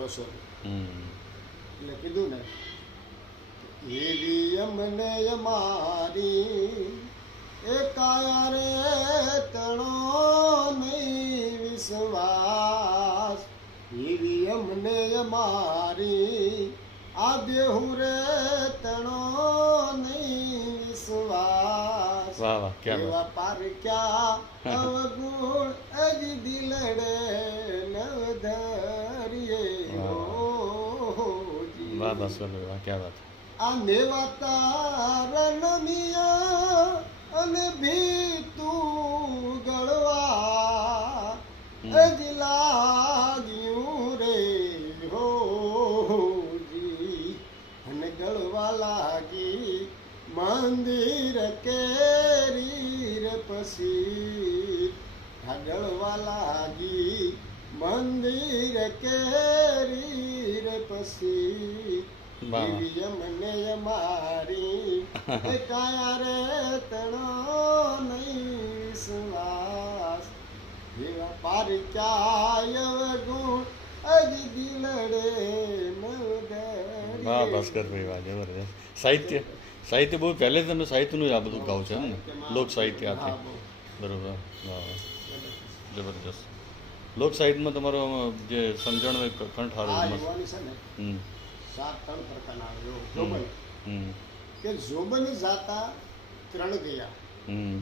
ભરોસો એટલે કીધું ને એવી અમને અમારી એ કાયા રે તણો નહીં વિશ્વાસ એવી અમને અમારી આ દેહુ રે તણો નહીં વિશ્વાસ વાહ વાહ ક્યાં એવા પાર ક્યાં અવગુણ અજી દિલડે નવધરીએ વાહ ભાસ્કરભાઈ વાહ ક્યાં વાત આ નેવાતા રણમિયા અને ભીતું ગળવા અજી લાગ્યું રે હોજી અને ગળવા લાગી મંદિર કેરી રે પછી ગળવા લાગી મંદિર કેરી રે પછી એવી અમને અમારી એ કાયા રે તણો નહીં વિશ્વાસ એવા પાર ક્યાય ગુણ અજી દિલડે વાહ ભાસ્કરભાઈ વાહ જબરદસ્ત સાહિત્ય બહુ પહેલે તમે સાહિત્યનું આ બધું ગાવ છો એમ ને લોક સાહિત્ય આથી બરોબર વાહ વાહ જબરદસ્ત લોક સાહિત્યમાં તમારો જે સમજણ હોય કંઠ આ હારું યુવાની છે ને હમ સાત ત્રણ પ્રકારના આવ્યો જોબન હમ કે જોબન જાતા ત્રણ ગયા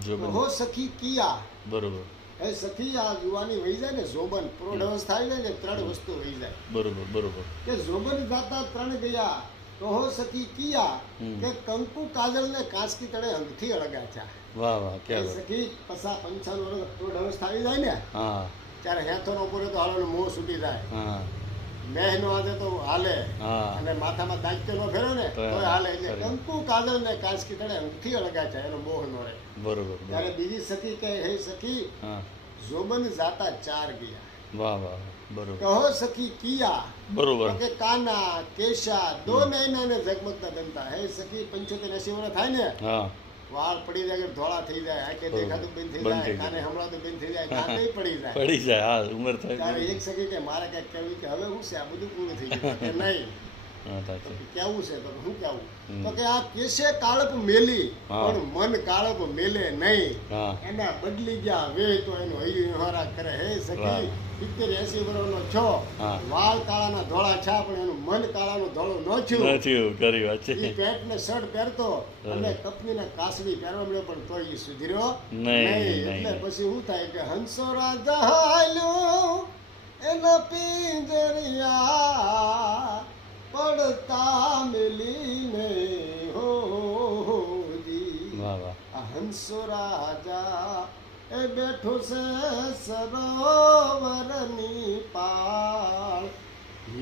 જો હો સખી કિયા બરોબર એ સખી આ જુવાની વહી જાય ને જોબન પ્રૌઢ અવસ્થા આવી જાય ને ત્રણ વસ્તુ વહી જાય બરોબર બરોબર કે જોબન જાતા ત્રણ ગયા તો હો સખી કિયા કે કંકુ કાજલ ને કાંસકી તળે અંગથી અળગા છે વાહ વાહ એ ક્યાં વાત સખી પસા 55 વર્ષ પ્રૌઢ અવસ્થા આવી જાય ને હા ત્યારે હેથોનો પૂરે તો હાલો મોં છૂટી જાય હા મેહનો આજે તો હાલે હા અને માથામાં દાંત્યનો ફેરો ને તો તો હાલે એટલે ખરી. કંકુ કાજલ ને કાંસકી તળે અંગથી અળગા છે એનો મોહ નો રહે બરોબર ત્યારે બીજી સખી કહે હે સખી હા જોબન જાતા ચાર ગયા વાહ વાહ બરોબર કહો સખી કિયા બરોબર કે કાના કેશા દો નૈના ને ઝગમગતા બનતા હે સખી 75 80 વર્ષ થાય ને હા વાળ પડી જાય કે ધોળા થઈ જાય આંખે દેખાતું બંધ થઈ બંધ જાય થઈ કાને હમણાં બંધ થઈ જાય કાને પડી જાય પડી જાય હા ઉંમર થાય ત્યારે એક સખી કે મારે કઈક કહેવું કે હવે હું છે આ બધું પૂરું થઈ ગયું કે નહીં હા સાચી કેવું છે તો હું કેવું તો કે આ કેશે કાળપ મેલી હા. પણ મન કાળપ મેલે નહીં હા એના બદલી ગયા વે તો એનો હૈયું હરા કરે હે સખી 70 80 વર્ષનો છો હા. વાળ કાળાના ધોળા છા પણ એનું મન કાળાનું ધોળું ન થયું નથી કરી વાત છે ઈ પેન્ટ ને શર્ટ પહેરતો અને કપનીના કાસવી પહેરવા મળ્યો પણ તોય ઈ સુધર્યો નહીં, એટલે નહીં. પછી શું થાય કે હંસો રાજા હાલ્યો એના પિંજરિયા પડતા મેલીને હોજી વાહ વાહ આ હંસો રાજા એ બેઠો છે સરોવરની પાળ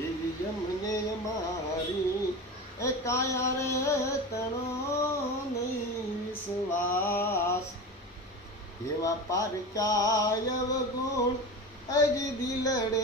એવી અમને મારી એ કાયા રે તણો નહીં વિશ્વાસ એવા પાર કાય ગુણ અજી દિલડે